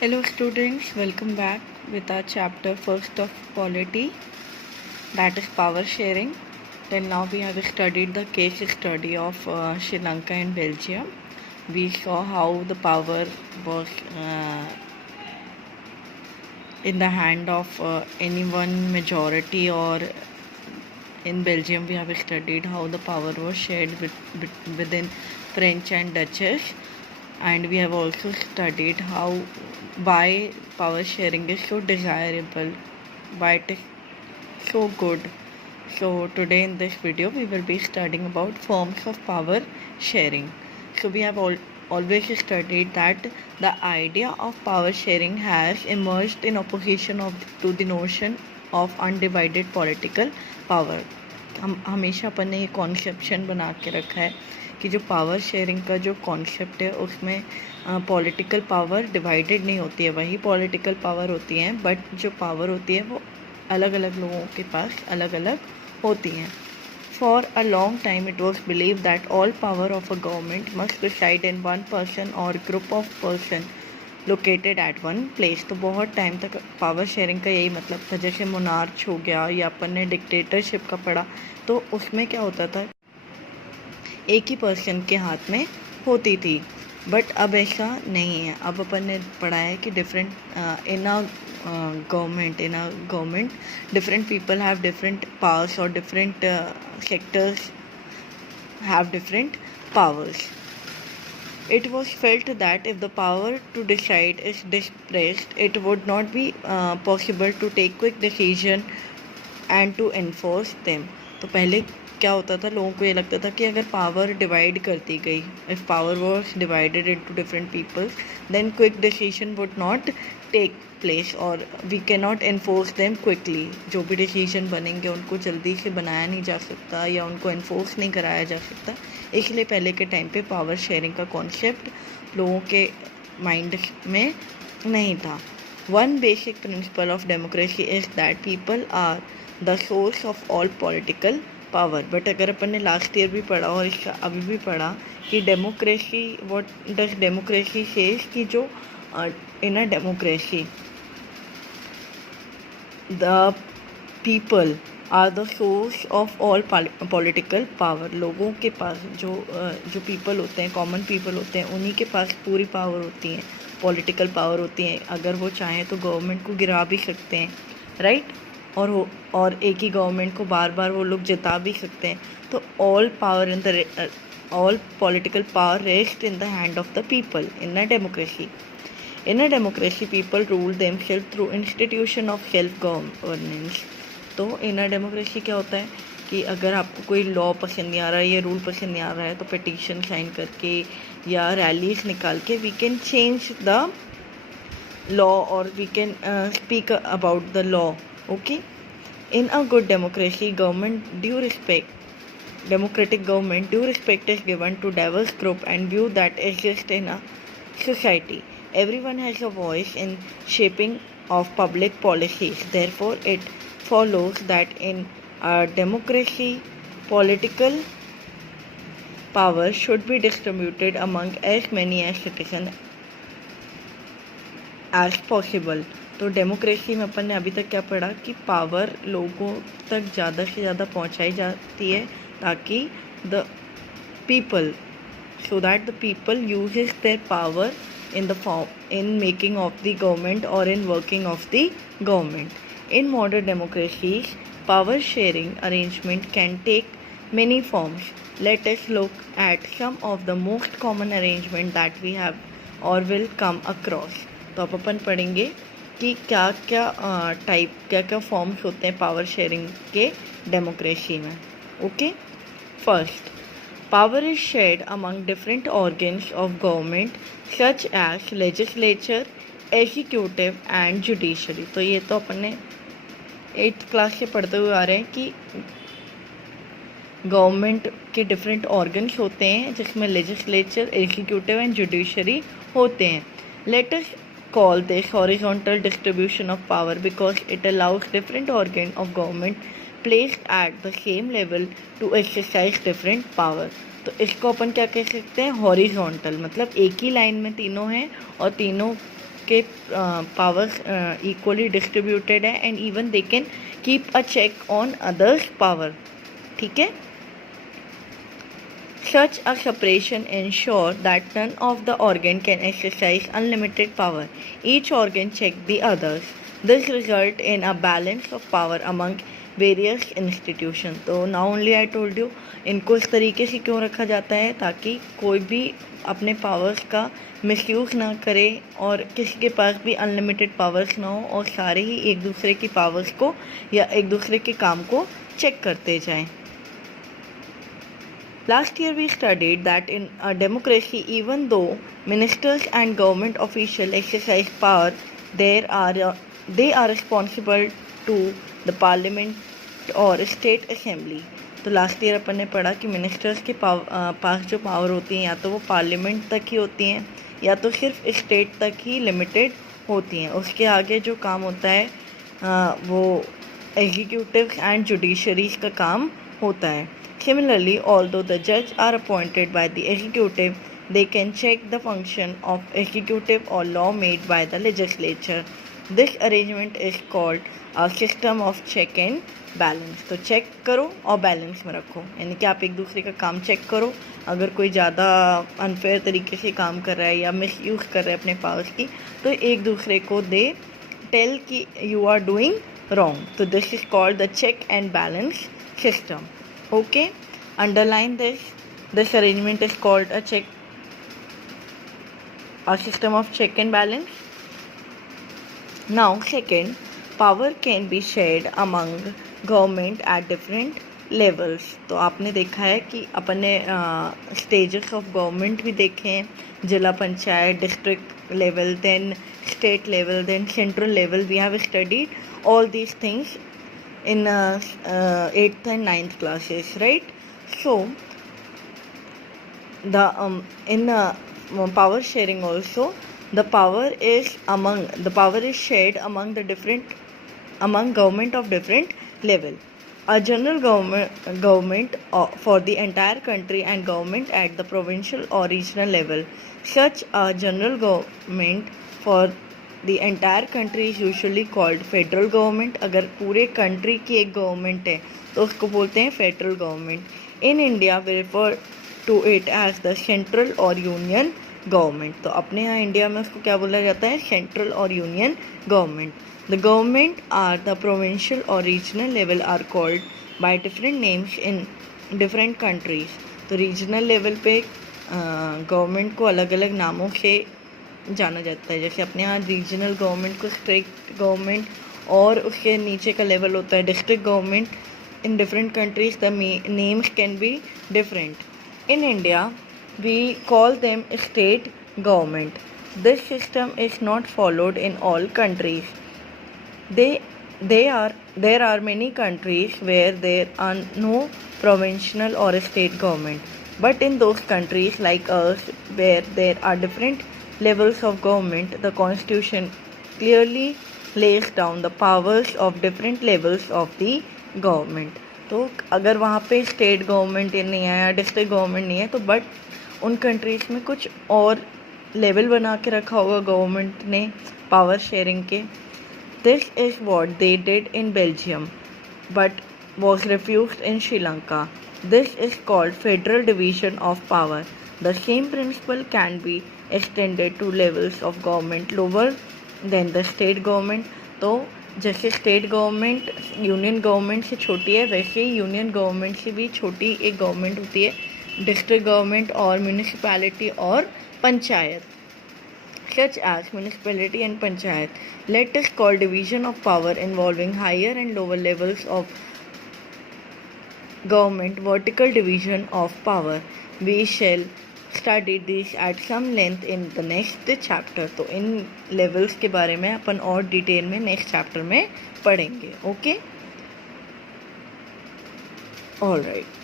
Hello students, welcome back with our chapter first of polity, that is power sharing. Till now we have studied the case study of Sri Lanka and Belgium. We saw how the power was in the hand of any one majority, or in Belgium we have studied how the power was shared within French and Duchess, and we have also studied how why power sharing is so desirable, why it is so good. So today in this video we will be studying about forms of power sharing. So we have always studied that the idea of power sharing has emerged in opposition to the notion of undivided political power. हम हमेशा अपन ने ये conception बना के रखा है कि जो पावर शेयरिंग का जो कॉन्सेप्ट है उसमें पॉलिटिकल पावर डिवाइडेड नहीं होती है, वही पॉलिटिकल पावर होती हैं, बट जो पावर होती है वो अलग अलग लोगों के पास अलग अलग होती हैं. For a long time it was believed that all power of a government must reside in one person or group of person located at one place. तो बहुत टाइम तक पावर शेयरिंग का यही मतलब था. जैसे मोनार्च हो गया या अपन ने डिक्टेटरशिप का पढ़ा, तो उसमें क्या होता था, एक ही पर्सन के हाथ में होती थी. बट अब ऐसा नहीं है. अब अपन ने पढ़ा है कि different in a government different people have different powers और different sectors have different powers. It was felt that if the power to decide is dispersed, it would not be possible to take quick decision and to enforce them. तो पहले क्या होता था, लोगों को ये लगता था कि अगर पावर डिवाइड कर दी गई, if power was divided into different peoples, then quick decision would not take place और we can not enforce them quickly. जो भी डिसीजन बनेंगे उनको जल्दी से बनाया नहीं जा सकता या उनको एनफोर्स नहीं कराया जा सकता. इसलिए पहले के टाइम पे पावर शेयरिंग का कॉन्सेप्ट लोगों के माइंड में नहीं था. One basic principle of democracy is that people are the source of all political power. But अगर अपन ने लास्ट ईयर भी पढ़ा और इसका अभी भी पढ़ा कि democracy, what does democracy says, कि जो in a democracy the people are the source of all political power. लोगों के पास जो पीपल होते हैं, कॉमन पीपल होते हैं, उन्हीं के पास पूरी पावर होती है, पॉलिटिकल पावर होती है. अगर वो चाहें तो गवर्नमेंट को गिरा भी सकते हैं, राइट. और एक ही गवर्नमेंट को बार बार वो लोग जिता भी सकते हैं. तो all power in the all political power rest in the hand of the people in a democracy. In a democracy people rule themselves through institution of self governance. तो इन अ डेमोक्रेसी क्या होता है कि अगर आपको कोई law पसंद नहीं आ रहा है, ये रूल पसंद नहीं आ रहा है, तो पिटीशन साइन करके या रैलीज निकाल के we can change the law और we can speak about the law. Okay, in a good democracy, democratic government, due respect is given to diverse group and view that exist in a society. Everyone has a voice in shaping of public policies. Therefore, it follows that in a democracy, political power should be distributed among as many as citizens as possible. तो democracy में अपन ने अभी तक क्या पढ़ा कि power लोगों तक ज़्यादा से ज़्यादा पहुंचाई जाती है ताकि the people, so that the people uses their power in the form in making of the government or in working of the government. In modern democracies, power sharing arrangement can take many forms. Let us look at some of the most common arrangement that we have or will come across. तो अब अपन पढ़ेंगे कि क्या क्या forms होते हैं power sharing के democracy में. Okay, first, power is shared among different organs of government such as legislature, executive and judiciary. तो ये तो अपन ने 8th क्लास से पढ़ते हुए आ रहे हैं कि गवर्नमेंट के डिफरेंट ऑर्गन्स होते हैं जिसमें लेजिस्लेचर, एग्जीक्यूटिव एंड जुडिशरी होते हैं. Let us call this horizontal distribution of power because it allows different organs of government placed at the same level to exercise different power. तो इसको अपन क्या कह सकते हैं, हॉरिजॉन्टल, मतलब एक ही लाइन में तीनों हैं और तीनों के पावर्स इक्वली डिस्ट्रीब्यूटेड है and even they can keep a check on others power. ठीक है. Such a separation ensures that none of the organ can exercise unlimited power. Each organ checks the others. This results in a balance of power among various institutions. तो now only I told you इनको इस तरीके से क्यों रखा जाता है ताकि कोई भी अपने पावर्स का मिसयूज़ ना करे और किसी के पास भी अनलिमिटेड पावर्स ना हो और सारे ही एक दूसरे की पावर्स को या एक दूसरे के काम को चेक करते जाएं. Last year we studied that in a democracy, even though ministers and government officials exercise power, they are responsible to the parliament or state assembly. तो लास्ट ईयर अपन ने पढ़ा कि मिनिस्टर्स के पास जो पावर होती हैं या तो वो पार्लियामेंट तक ही होती हैं या तो सिर्फ स्टेट तक ही लिमिटेड होती हैं. उसके आगे जो काम होता है वो एग्जीक्यूटिव एंड जुडिशरीज का काम होता है. Similarly, although the judges are appointed by the executive, they can check the function of executive or law made by the legislature. This arrangement is called a system of check and balance. तो check करो और balance में रखो, यानी कि आप एक दूसरे का काम चेक करो. अगर कोई ज़्यादा अनफेयर तरीके से काम कर रहा है या मिस यूज़ कर रहा है अपने पावर्स की तो एक दूसरे को दे टेल कि यू आर डूइंग रॉन्ग. तो this is called the check and balance system. Okay, underline this. This arrangement is called a system of check and balance. Now, second, power can be shared among government at different levels. तो आपने देखा है कि अपन ने stages of government भी देखे हैं. जिला panchayat, district level, then state level, then central level. We have studied all these things in 8th and 9th classes, right? So the in power sharing also the power is shared among government of different level. A general government for the entire country and government at the provincial or regional level. Such a general government for the entire country is usually called federal government. अगर पूरे country की एक government है तो उसको बोलते हैं federal government. In India we refer to it as the central or union government. तो अपने यहाँ इंडिया में उसको क्या बोला जाता है? central और union government. The government are the provincial or regional level are called by different names in different countries. तो regional level पे government को अलग अलग नामों से जाना जाता है. जैसे अपने यहाँ रीजनल गवर्नमेंट को स्टेट गवर्नमेंट और उसके नीचे का लेवल होता है district government. In different countries the names can be different. In India we call them state government. This system is not followed in all countries. There are many countries where there are no provincial और state government. But in those countries like us where there are different levels of government, the constitution clearly lays down the powers of different levels of the government. तो अगर वहाँ पे state government नहीं है या district government नहीं है तो बट उन कंट्रीज़ में कुछ और लेवल बना के रखा होगा गवर्नमेंट ने पावर शेयरिंग के. This is what they did in Belgium but was refused in Sri Lanka. This is called federal division of power. The same principle can be extended to levels of government lower than the state government. तो जैसे state government union government से छोटी है वैसे ही union government से भी छोटी एक गवर्नमेंट होती है डिस्ट्रिक्ट गवर्नमेंट और म्यूनिसिपैलिटी और panchayat. Such as municipality and panchayat. Let us call division of power involving higher and lower levels of government vertical division of power. We shall study this at some length in the next chapter. तो इन levels के बारे में अपन और detail में next chapter में पढ़ेंगे. Okay, all right.